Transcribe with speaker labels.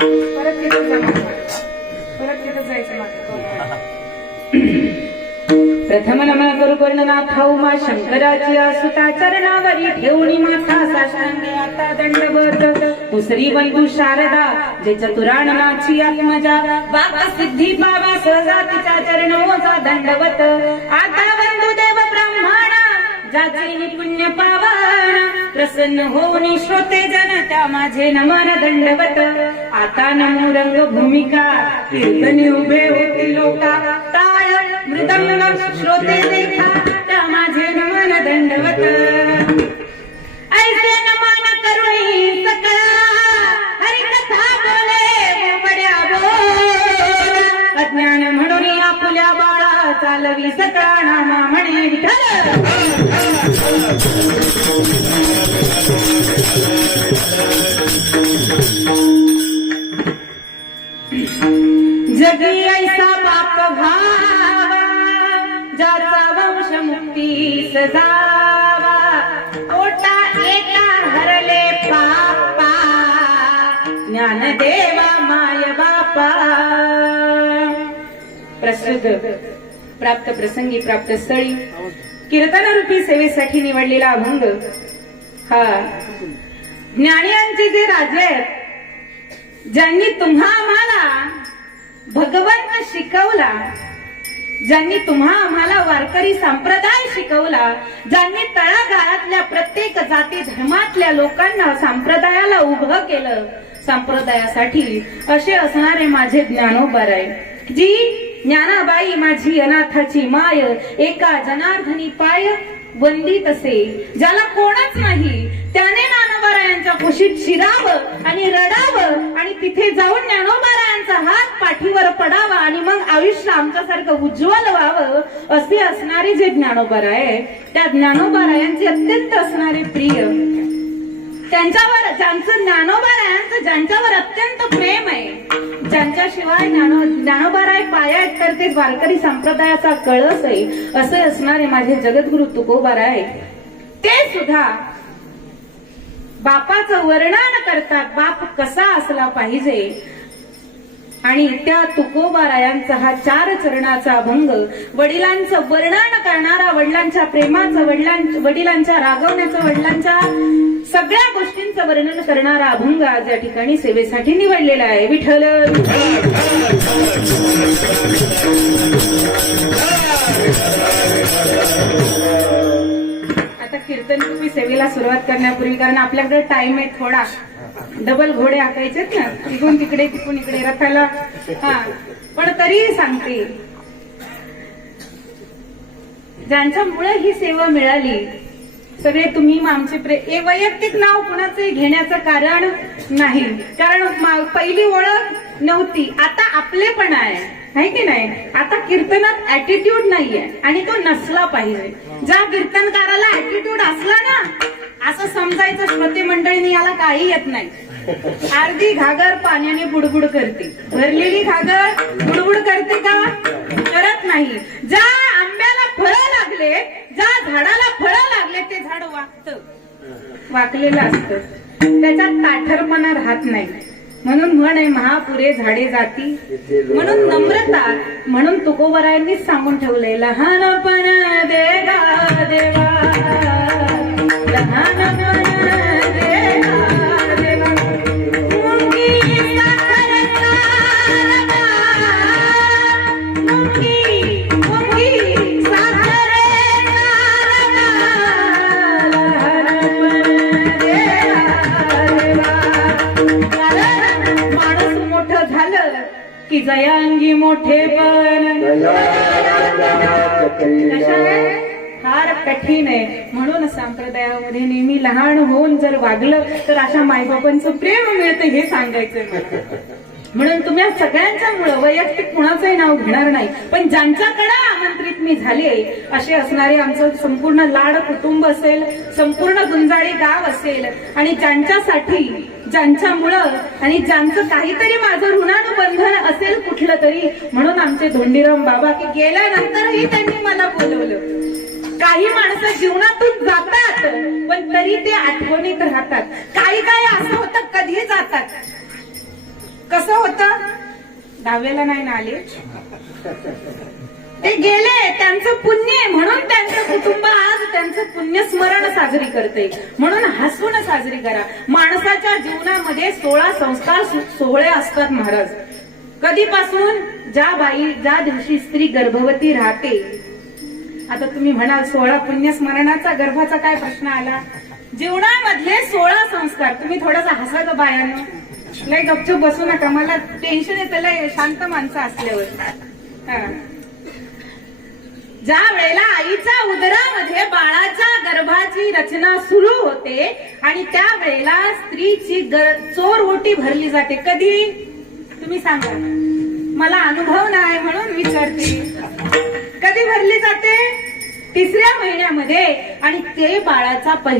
Speaker 1: परत तिथं जा परत तिथं जायचं मागं. प्रथम नमन करू कर्णनाथ उमा शंकराची असुता चरणावरी ठेवणी माथा साष्टांगे आता दंडवत. दुसरी बंधू शारदा जे चतुराणनाची आत्मजा. बाप सिद्धी बाबा सहजा तिच्या चरणोचा दंडवत. आता बंधू देव ब्रह्माणा ज्याचे पुण्य पावा. प्रसन्न होऊन श्रोते जनता त्या माझे नमन दंडवत. आता नमो रंग भूमिका कीर्तनी उभे होती लोका. टाळ मृदंग श्रोते देखा त्या माझे नमन दंडवत. ऐसे नमन करुणी सकळ हरी कथा बोले पड्या बोल. अज्ञान म्हणून आपुल्या बाळा चालवी सकळा नामा म्हणे विठ्ठल. जगी ऐसा बाप भावा ज्याचा वंश मुक्ती सजावा. ओटा एका हरले पापा ज्ञानदेवा माय बापा. प्रसिद्ध प्राप्त प्रसंगी प्राप्त स्थळी कीर्तनरूपी सेवेसाठी निवडलेला अभंग हा ज्ञानियांचे जे राजे आहेत ज्यांनी तुम्हा आम्हाला भगवंत शिकवला ज्यांनी तुम्हा आम्हाला वारकरी संप्रदाय शिकवला ज्यांनी तळागाळातल्या प्रत्येक जाती धर्मातल्या लोकांना संप्रदायाला उभं केलं संप्रदायासाठी असे असणारे माझे ज्ञानोबर आहे. जी ज्ञानाबाई माझी अनाथाची माय एका जनार्दनी पाय वंदित असे ज्याला कोणच नाही त्याने ना ज्ञानोबारायांच्या कुशीत शिरावं आणि रडावं आणि तिथे जाऊन ज्ञानोबारायांचा हात पाठीवर पडावा आणि मग आयुष्य आमच्यासारखं उज्ज्वल व्हावं असे असणारे जे ज्ञानोबाराय त्या ज्ञानोबारायांचे अत्यंत असणारे प्रिय. त्यांच्यावर ज्यांचं ज्ञानोबारायांचं ज्यांच्यावर अत्यंत प्रेम आहे ज्यांच्याशिवाय ज्ञानो ज्ञानोबाराय पाया आहेत तर ते वारकरी संप्रदायाचा कळस आहे असे असणारे माझे जगद्गुरु तुकोबाराय ते सुद्धा बापाचं वर्णन करतात बाप कसा असला पाहिजे? आणि त्या तुकोबारायांचा हा चार चरणाचा अभंग वडिलांचं वर्णन करणारा वडिलांच्या प्रेमाचं वडिलां वडिलांच्या रागवण्याचं वडिलांच्या सगळ्या गोष्टींचं वर्णन करणारा अभंग आज या ठिकाणी सेवेसाठी निवडलेला आहे. विठ्ठल! कीर्तन तुम्ही सेवेला सुरुवात करण्यापूर्वी कारण आपल्याकडे टाइम आहे थोडा. डबल घोडे आकायचेत ना. तिकून तिकडे तिकून इकडे रथाला. हा. पण तरीही सांगते. ज्यांच्यामुळे ही सेवा मिळाली सगळे तुम्ही मग आमचे प्रे हे वैयक्तिक नाव कुणाचे घेण्याचं कारण नाही. कारण पहिली ओळख नव्हती. आता आपले पण आहे. आहे की नाही? आता कीर्तनात ऍटिट्यूड नाहीये आणि तो नसला पाहिजे. ज्या कीर्तनकाराला ऍटिट्यूड असला ना असं समजायचं श्रोते मंडळीने याला काही येत नाही. अर्धी घागर पाण्याने बुडबुड करते. भरलेली घागर बुडबुड करते का? करत नाही. ज्या आंब्याला फळं लागले ज्या झाडाला फळं लागले ते झाड वाकत. वाकलेलं असतं. त्याच्यात ताठरपणा राहत नाही. म्हणून म्हण आहे महापुरे झाडे जाती. म्हणून नम्रता म्हणून तुकोबरायांनीच सांगून ठेवलंय लहानपण देगा देवा. लहानपण देगा देवा. की की जयांगी मोठे पण. फार कठीण आहे. म्हणून संप्रदायामध्ये नेहमी लहान होऊन जर वागलं तर अशा मायबापांचं प्रेम मिळतं हे सांगायचं म्हणून तुम्ही सगळ्यांच्या मुळे वैयक्तिक कुणाचंही नाव घेणार नाही पण ज्यांच्याकडे आमंत्रित मी झाले असे असणारे आमचं संपूर्ण लाड कुटुंब असेल संपूर्ण गुंजाळी गाव असेल आणि ज्यांच्यासाठी ज्यांच्यामुळं आणि ज्यांचं काहीतरी माझं ऋणानुबंधन असेल कुठलं तरी म्हणून आमचे धोंडीराम बाबा की गेल्यानंतरही त्यांनी मला बोलवलं. काही माणसं जीवनातून जातात पण तरी ते आठवणीत राहतात. काही काही असं होतं कधी जातात. कसं होतं? दहाव्याला नाही ना आले? ते गेले त्यांचं पुण्य आहे म्हणून त्यांचं कुटुंब आज त्यांचं पुण्य स्मरण साजरी करते म्हणून हसून साजरी करा. माणसाच्या जीवनामध्ये सोळा संस्कार सोहळे असतात महाराज. कधीपासून? ज्या बाई ज्या दिवशी स्त्री गर्भवती राहते. आता तुम्ही म्हणाल सोळा पुण्य स्मरणाचा गर्भाचा काय प्रश्न आला? जीवनामधले सोळा संस्कार. तुम्ही थोडासा हसा ग बायानं. लय गपचूप बसू नका. मला टेन्शन येतं लय शांत माणसं असल्यावर. हा. ज्या वेळेला आईच्या उदरामध्ये बाळाच्या गर्भाची रचना सुरू होते आणि त्या वेळेला स्त्रीची चोर ओटी भरली जाते. कधी? तुम्ही सांगा. मला अनुभव नाही म्हणून विचारते. कधी भरली जाते? तिसऱ्या महिन्यामध्ये आणि ते बाळाचा पहिला